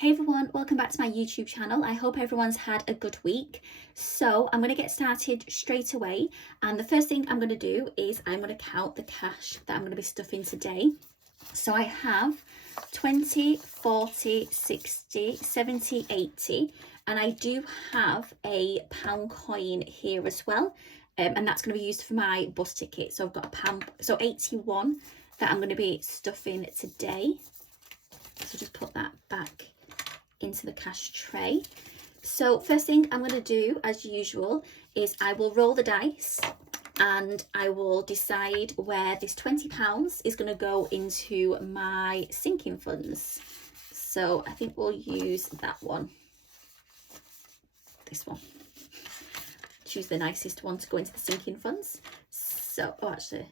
Hey everyone, welcome back to my YouTube channel. I hope everyone's had a good week. So I'm going to get started straight away, and the first thing I'm going to do is I'm going to count the cash that I'm going to be stuffing today. So I have 20, 40, 60, 70, 80, and I do have a pound coin here as well, and that's going to be used for my bus ticket. So I've got a pound, so 81 that I'm going to be stuffing today. So just put that back into the cash tray. So first thing I'm going to do, as usual, is I will roll the dice and I will decide where this £20 is going to go into my sinking funds. So I think we'll use that one, this one. Choose the nicest one to go into the sinking funds. So, oh actually,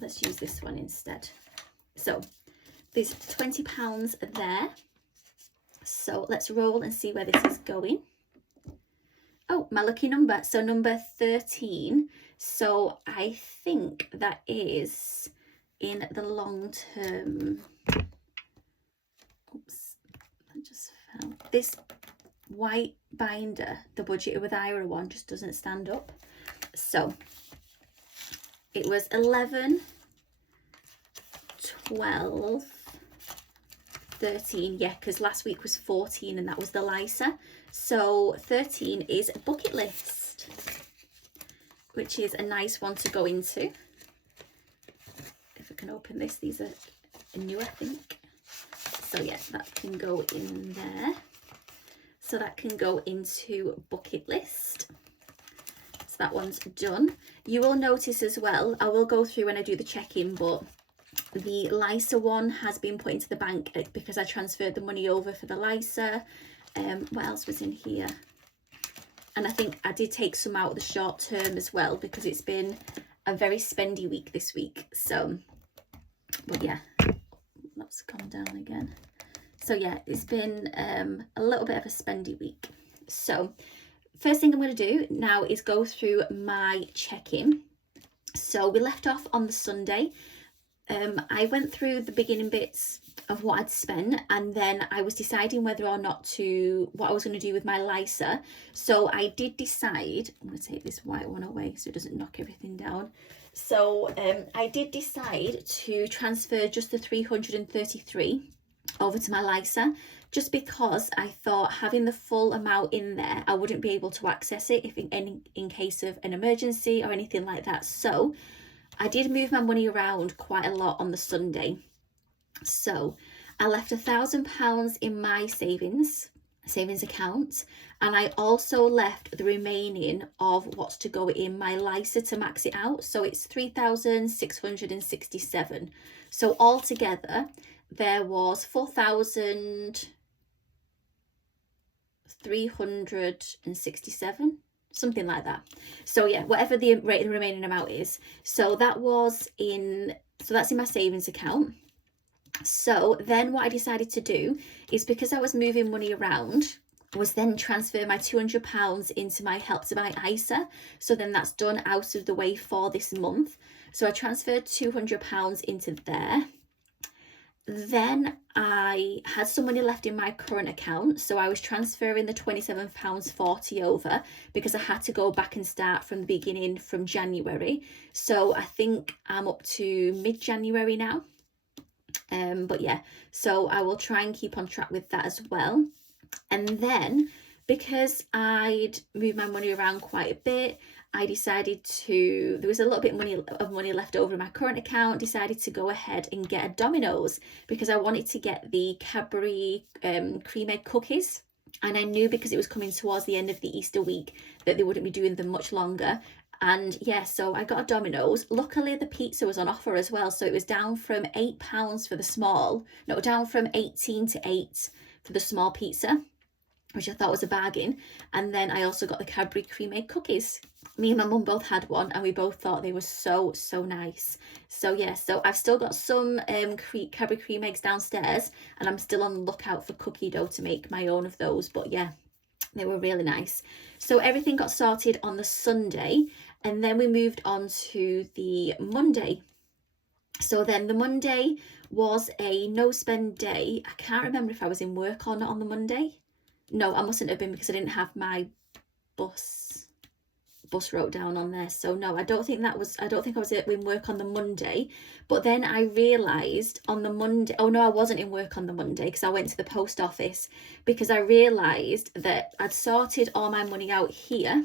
let's use this one instead. So there's £20 there. So let's roll and see where this is going. Oh, my lucky number. So number 13. So I think that is in the long term. Oops, that just fell. This white binder, the Budgeted with Ira one, just doesn't stand up. So it was 11, 12, 13, yeah, because last week was 14 and that was the Lysa. So 13 is a bucket list, which is a nice one to go into. If I can open this, these are new, I think. So yeah, that can go in there. So that can go into bucket list. So that one's done. You will notice as well, I will go through when I do the check-in, but the Lysa one has been put into the bank because I transferred the money over for the Lysa. What else was in here? And I think I did take some out of the short term as well because it's been a very spendy week this week. So, but yeah, let's come down again. So yeah, it's been a little bit of a spendy week. So first thing I'm going to do now is go through my check-in. So we left off on the Sunday. I went through the beginning bits of what I'd spent, and then I was deciding whether or not what I was going to do with my Lysa. So I did decide, I'm going to take this white one away so it doesn't knock everything down. So I did decide to transfer just the 333 over to my Lysa, just because I thought having the full amount in there, I wouldn't be able to access it if in case of an emergency or anything like that. So I did move my money around quite a lot on the Sunday. So I left £1,000 in my savings account, and I also left the remaining of what's to go in my Lysa to max it out. So it's 3,667. So altogether there was 4,367. Something like that. So yeah, whatever the remaining amount is. So that's in my savings account. So then what I decided to do is, because I was moving money around, was then transfer my £200 into my Help to Buy ISA. So then that's done out of the way for this month. So I transferred £200 into there. Then I had some money left in my current account, so I was transferring the £27.40 over because I had to go back and start from the beginning from January. So I think I'm up to mid-January now. But yeah, so I will try and keep on track with that as well. And then, because I'd moved my money around quite a bit, I decided there was a little bit of money left over in my current account, decided to go ahead and get a Domino's because I wanted to get the Cadbury cream egg cookies. And I knew because it was coming towards the end of the Easter week that they wouldn't be doing them much longer. And yeah, so I got a Domino's. Luckily, the pizza was on offer as well. So it was down from £8 for the small, no, down from 18 to 8 for the small pizza, which I thought was a bargain. And then I also got the Cadbury cream egg cookies. Me and my mum both had one and we both thought they were so nice. So yeah, so I've still got some Cadbury cream eggs downstairs, and I'm still on the lookout for cookie dough to make my own of those. But yeah, they were really nice. So everything got sorted on the Sunday, and then we moved on to the Monday. So then the Monday was a no spend day. I can't remember if I was in work or not on the Monday. No, I mustn't have been, because I didn't have my bus wrote down on there. So no, I don't think I was in work on the Monday. But then I realised on the Monday, oh no, I wasn't in work on the Monday, because I went to the post office, because I realised that I'd sorted all my money out here,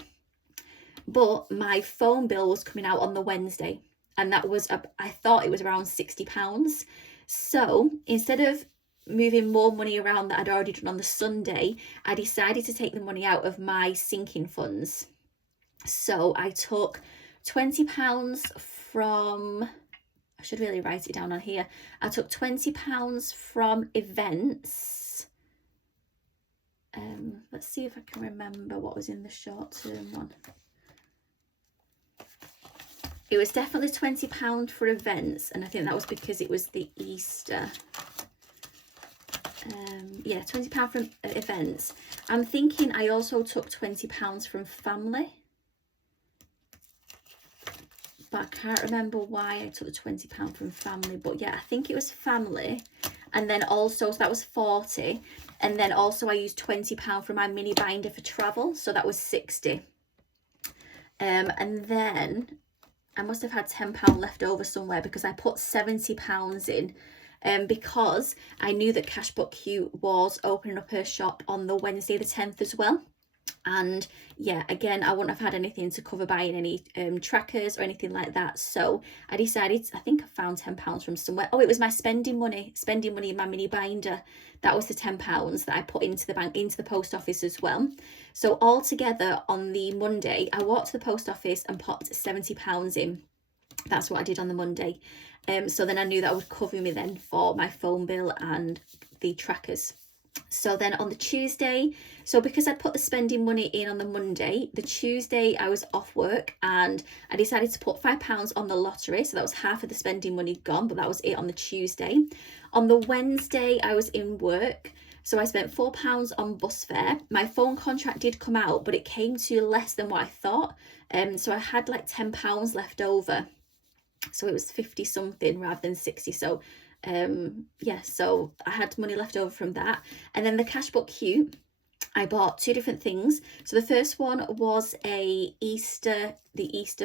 but my phone bill was coming out on the Wednesday, and that was, I thought it was around £60. So instead of moving more money around that I'd already done on the Sunday, I decided to take the money out of my sinking funds. So I took £20 from, I should really write it down on here. I took £20 from events. Let's see if I can remember what was in the short term one. It was definitely £20 for events, and I think that was because it was the Easter. Yeah, £20 from events. I'm thinking I also took £20 from family, but I can't remember why I took the £20 from family. But yeah, I think it was family. And then also, so that was 40. And then also I used £20 for my mini binder for travel, so that was 60. And then I must have had £10 left over somewhere, because I put £70 in. Because I knew that Cashbook Cute was opening up her shop on the Wednesday the 10th as well. And yeah, again, I wouldn't have had anything to cover buying any trackers or anything like that. So I decided, I think I found £10 from somewhere. Oh, it was my spending money in my mini binder. That was the £10 that I put into the bank, into the post office as well. So altogether on the Monday, I walked to the post office and popped £70 in. That's what I did on the Monday. So then I knew that would cover me then for my phone bill and the trackers. So then on the Tuesday, so because I'd put the spending money in on the Monday, the Tuesday I was off work, and I decided to put £5 on the lottery. So that was half of the spending money gone, but that was it on the Tuesday. On the Wednesday I was in work, so I spent £4 on bus fare. My phone contract did come out, but it came to less than what I thought. So I had like £10 left over. So it was 50 something rather than 60. So yeah, so I had money left over from that. And then the Cashbook Cute, I bought two different things. So the first one was the Easter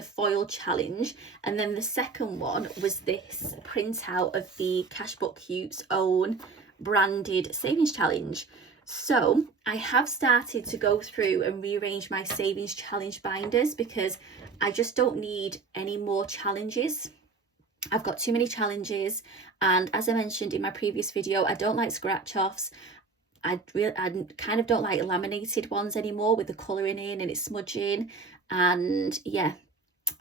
foil challenge, and then the second one was this printout of the Cashbook Cute's own branded savings challenge. So I have started to go through and rearrange my savings challenge binders, because I just don't need any more challenges. I've got too many challenges, and as I mentioned in my previous video, I don't like scratch offs. I kind of don't like laminated ones anymore with the colouring in and it's smudging. And yeah,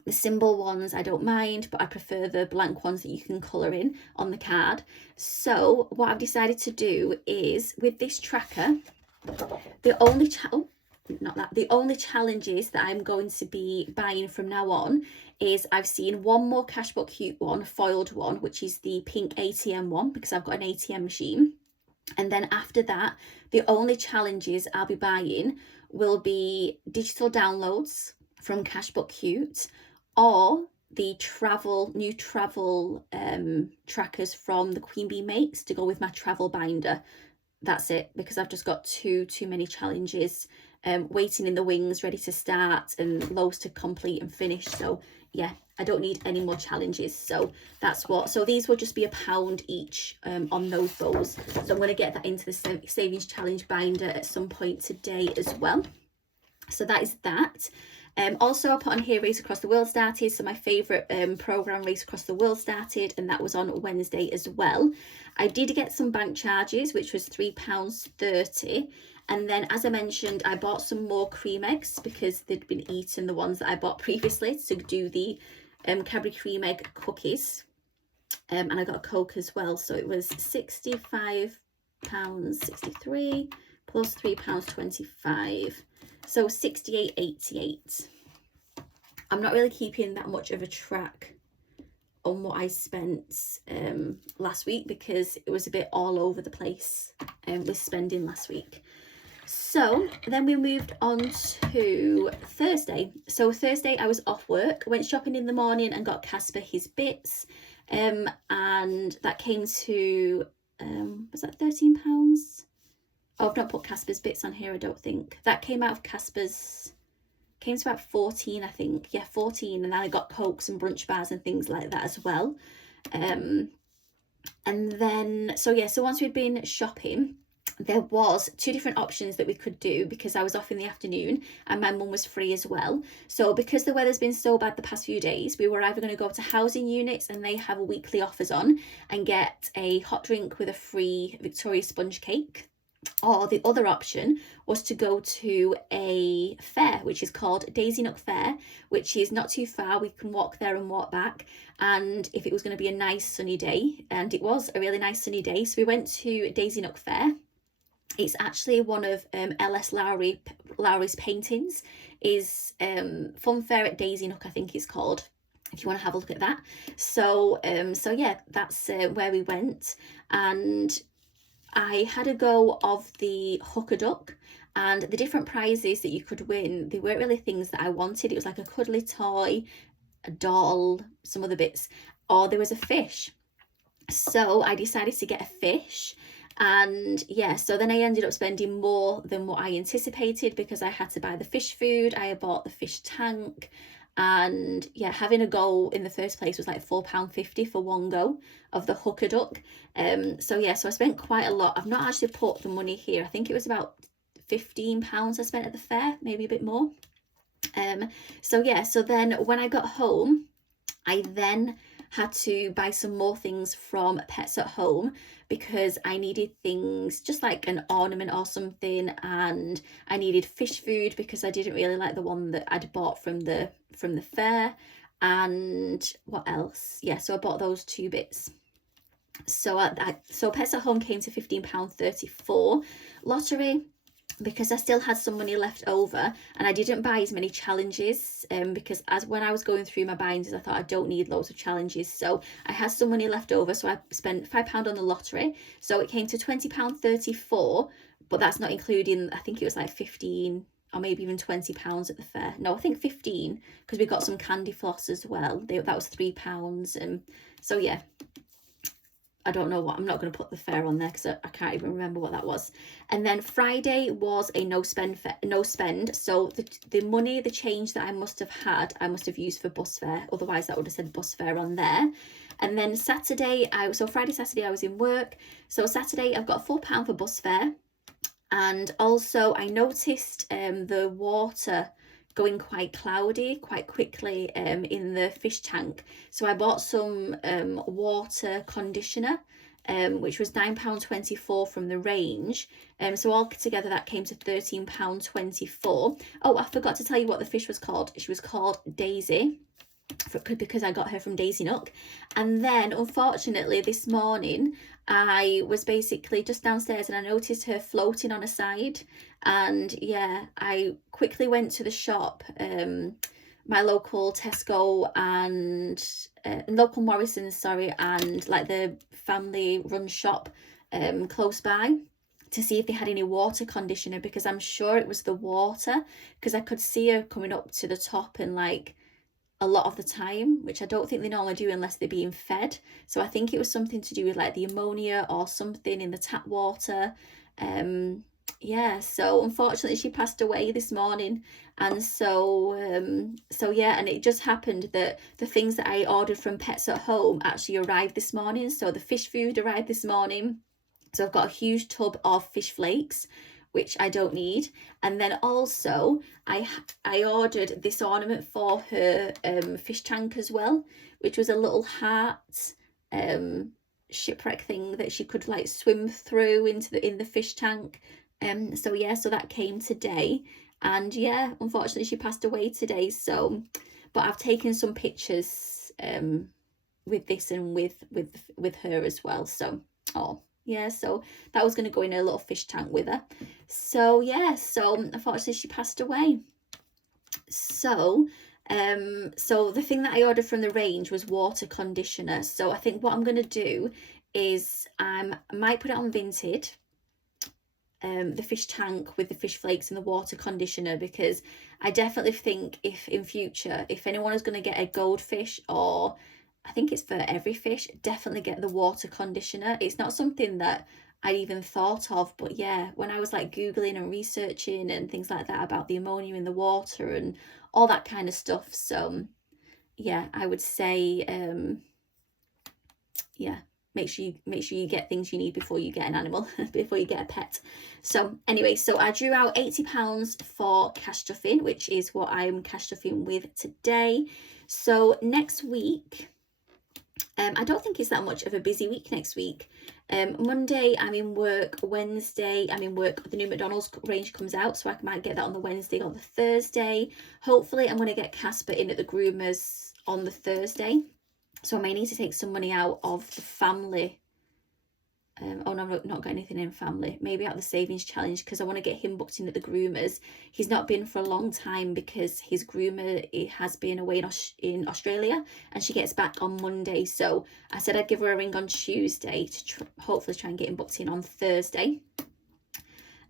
the symbol ones I don't mind, but I prefer the blank ones that you can colour in on the card. So what I've decided to do is, with this tracker, the only challenges that I'm going to be buying from now on is, I've seen one more Cashbook Cute one, foiled one, which is the pink ATM one, because I've got an ATM machine. And then after that, the only challenges I'll be buying will be digital downloads from Cashbook Cute, or the new travel trackers from the Queen Bee makes to go with my travel binder. That's it, because I've just got too many challenges waiting in the wings, ready to start, and loads to complete and finish. So yeah, I don't need any more challenges. So that's what, so these will just be £1 each on those bows. So I'm going to get that into the savings challenge binder at some point today as well. So that is that. Also, I put on here Race Across the World started. So my favourite programme, Race Across the World, started, and that was on Wednesday as well. I did get some bank charges, which was £3.30. And then, as I mentioned, I bought some more cream eggs because they'd been eaten, the ones that I bought previously, to do the Cadbury cream egg cookies. And I got a Coke as well. So it was £65.63 plus £3.25. So £68.88. I'm not really keeping that much of a track on what I spent last week, because it was a bit all over the place with spending last week. So then we moved on to Thursday. So Thursday I was off work, went shopping in the morning and got Casper his bits. and that came to was that £13? Oh, I've not put Casper's bits on here, I don't think. That came out of Casper's, came to about 14, I think. Yeah, 14. And then I got Cokes and brunch bars and things like that as well. And then, so yeah, so once we'd been shopping, there was 2 different options that we could do because I was off in the afternoon and my mum was free as well. So because the weather's been so bad the past few days, we were either going to go to housing units, and they have weekly offers on, and get a hot drink with a free Victoria sponge cake. Or the other option was to go to a fair, which is called Daisy Nook Fair, which is not too far. We can walk there and walk back. And if it was going to be a nice sunny day, and it was a really nice sunny day, so we went to Daisy Nook Fair. It's actually one of L.S. Lowry's paintings. Is Fun Fair at Daisy Nook, I think it's called, if you want to have a look at that. So so yeah, that's where we went. And I had a go of the hooker duck, and the different prizes that you could win, they weren't really things that I wanted. It was like a cuddly toy, a doll, some other bits, or there was a fish. So I decided to get a fish. And yeah, so then I ended up spending more than what I anticipated because I had to buy the fish food, I had bought the fish tank, and yeah, having a go in the first place was like £4.50 for one go of the hooker duck. So yeah, so I spent quite a lot. I've not actually put the money here. I think it was about £15 I spent at the fair, maybe a bit more. So yeah, so then when I got home, I then had to buy some more things from Pets at Home because I needed things just like an ornament or something, and I needed fish food because I didn't really like the one that I'd bought from the fair. And what else? Yeah, so I bought those 2 bits. So so Pets at Home came to £15.34. Lottery, because I still had some money left over, and I didn't buy as many challenges because as when I was going through my binders, I thought I don't need loads of challenges, so I had some money left over, so I spent £5 on the lottery, so it came to £20.34, but that's not including, I think it was like 15 or maybe even £20 at the fair. No, I think 15, because we got some candy floss as well. That was £3, and so yeah, I don't know what, I'm not going to put the fair on there because I can't even remember what that was. And then Friday was a no spend. So the money, the change that I must have had, I must have used for bus fare. Otherwise that would have said bus fare on there. And then Saturday, so Friday, Saturday I was in work. So Saturday I've got £4 for bus fare. And also I noticed the water going quite cloudy quite quickly in the fish tank, so I bought some water conditioner, which was £9.24 from the range, so all together that came to £13.24. Oh, I forgot to tell you what the fish was called. She was called Daisy, because I got her from Daisy Nook. And then unfortunately this morning I was basically just downstairs and I noticed her floating on a side, and yeah, I quickly went to the shop, my local Tesco and local Morrison's, sorry, and like the family run shop close by, to see if they had any water conditioner, because I'm sure it was the water, because I could see her coming up to the top and like a lot of the time, which I don't think they normally do unless they're being fed. So I think it was something to do with like the ammonia or something in the tap water. Yeah, so unfortunately she passed away this morning, and so so yeah, and it just happened that the things that I ordered from Pets at Home actually arrived this morning. So the fish food arrived this morning, so I've got a huge tub of fish flakes, which I don't need. And then also I ordered this ornament for her fish tank as well, which was a little heart shipwreck thing that she could like swim through in the fish tank. So yeah, so that came today, and yeah, unfortunately she passed away today. So, but I've taken some pictures with this and with her as well. So oh yeah, so that was going to go in a little fish tank with her. So yeah, so unfortunately she passed away. So so the thing that I ordered from the range was water conditioner. So I think what I'm going to do is I might put it on Vinted, the fish tank with the fish flakes and the water conditioner, because I definitely think if in future, if anyone is going to get a goldfish or I think it's for every fish, definitely get the water conditioner. It's not something that I even thought of, but yeah, when I was like Googling and researching and things like that about the ammonia in the water and all that kind of stuff. So yeah, I would say, yeah, make sure you get things you need before you get an animal, before you get a pet. So anyway, so I drew out £80 for cash stuffing, which is what I'm cash stuffing with today. So next week, I don't think it's that much of a busy week next week. Monday I'm in work, Wednesday I'm in work, the new McDonald's range comes out, so I might get that on the Wednesday or the Thursday. Hopefully I'm going to get Casper in at the groomers on the Thursday, so I may need to take some money out of the family. Oh no, I've not got anything in family. Maybe out of the savings challenge, because I want to get him booked in at the groomers. He's not been for a long time because his groomer has been away in Australia, and she gets back on Monday. So I said I'd give her a ring on Tuesday to hopefully try and get him booked in on Thursday.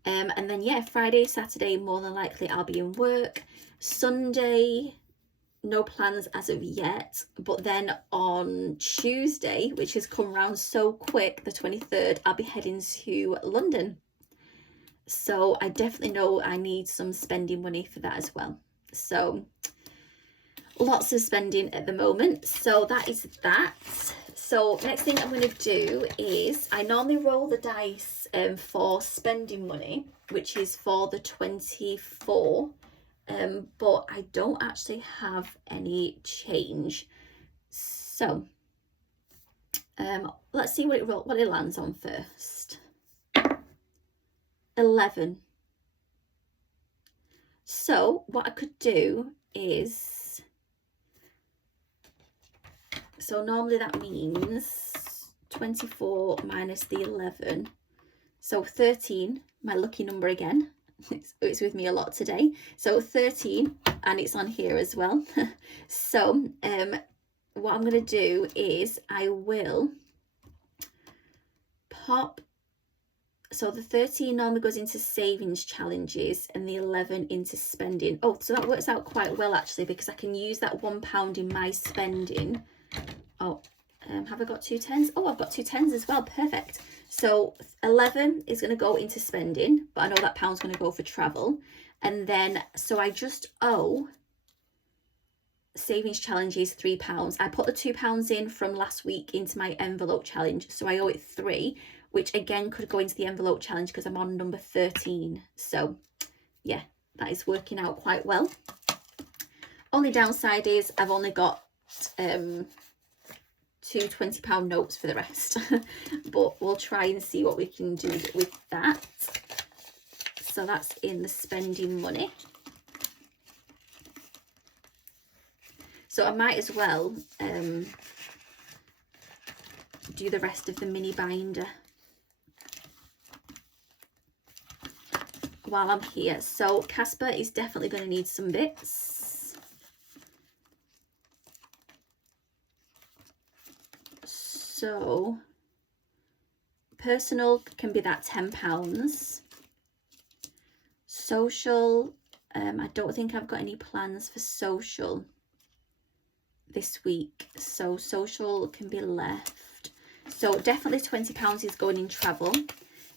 And then yeah, Friday, Saturday, more than likely I'll be in work. Sunday, no plans as of yet, but then on Tuesday, which has come round so quick, the 23rd, I'll be heading to London. So I definitely know I need some spending money for that as well. So lots of spending at the moment. So that is that. So next thing I'm going to do is, I normally roll the dice for spending money, which is for the 24. But I don't actually have any change. So let's see what it lands on first. 11. So what I could do is, so normally that means 24 minus the 11, so 13, my lucky number again. It's with me a lot today. So 13, and it's on here as well. So what I'm going to do is I will pop, so the 13 normally goes into savings challenges and the 11 into spending. Oh, so that works out quite well actually, because I can use that £1 in my spending. Oh, have I got 2 10s? Oh, I've got 2 10s as well. Perfect. So 11 is going to go into spending, but I know that pound's going to go for travel. And then, so I just owe savings challenges £3. I put the £2 in from last week into my envelope challenge, so I owe it 3, which again could go into the envelope challenge because I'm on number 13. So yeah, that is working out quite well. Only downside is I've only got 2 £20 notes for the rest. But we'll try and see what we can do with that. So that's in the spending money. So I might as well do the rest of the mini binder while I'm here. So Casper is definitely going to need some bits. So personal can be that £10. Social, I don't think I've got any plans for social this week, so social can be left. So definitely £20 is going in travel,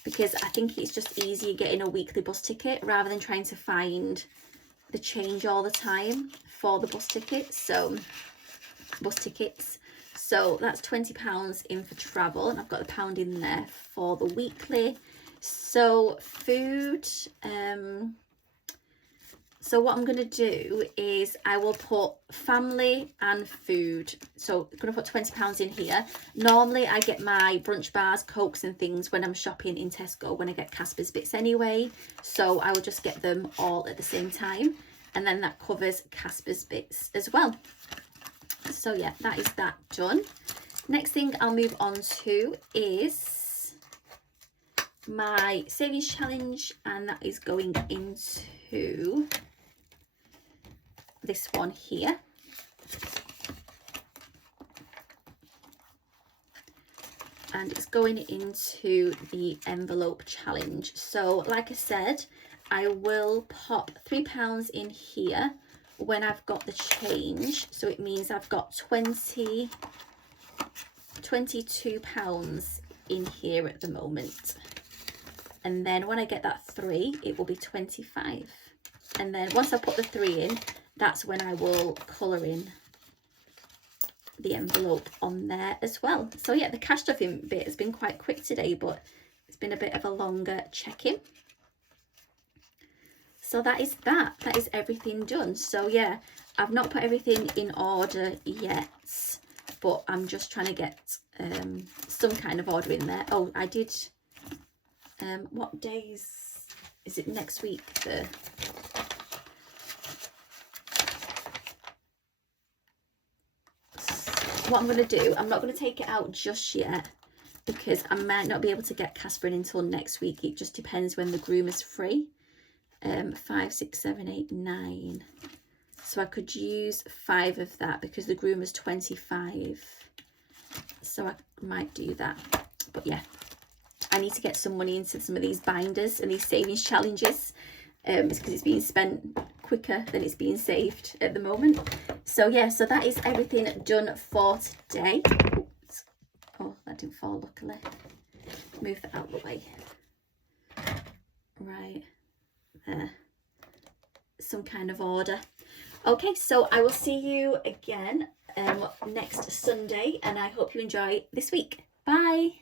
because I think it's just easier getting a weekly bus ticket rather than trying to find the change all the time for the bus tickets. So so that's £20 in for travel, and I've got the pound in there for the weekly. So food, so what I'm going to do is I will put family and food. So I'm going to put £20 in here. Normally I get my brunch bars, Cokes and things when I'm shopping in Tesco, when I get Casper's bits anyway. So I will just get them all at the same time. And then that covers Casper's bits as well. So yeah, that is that done. Next thing I'll move on to is my savings challenge, and that is going into this one here. And it's going into the envelope challenge. So like I said, I will pop £3 in here when I've got the change. So it means I've got 20 £22 in here at the moment. And then when I get that 3, it will be 25. And then once I put the 3 in, that's when I will colour in the envelope on there as well. So yeah, the cash stuffing bit has been quite quick today, but it's been a bit of a longer check-in. So that is everything done. So yeah, I've not put everything in order yet, but I'm just trying to get some kind of order in there. Oh, I did, what days is it next week? What I'm going to do, I'm not going to take it out just yet because I might not be able to get Casper in until next week. It just depends when the groom is free. 5, 6, 7, 8, 9. So I could use 5 of that because the groom is 25. So I might do that. But yeah, I need to get some money into some of these binders and these savings challenges. It's because it's being spent quicker than it's being saved at the moment. So yeah, so that is everything done for today. Oops. Oh, that didn't fall, luckily. Move that out of the way. Right there. Some kind of order. Okay, so I will see you again next Sunday, and I hope you enjoy this week. Bye.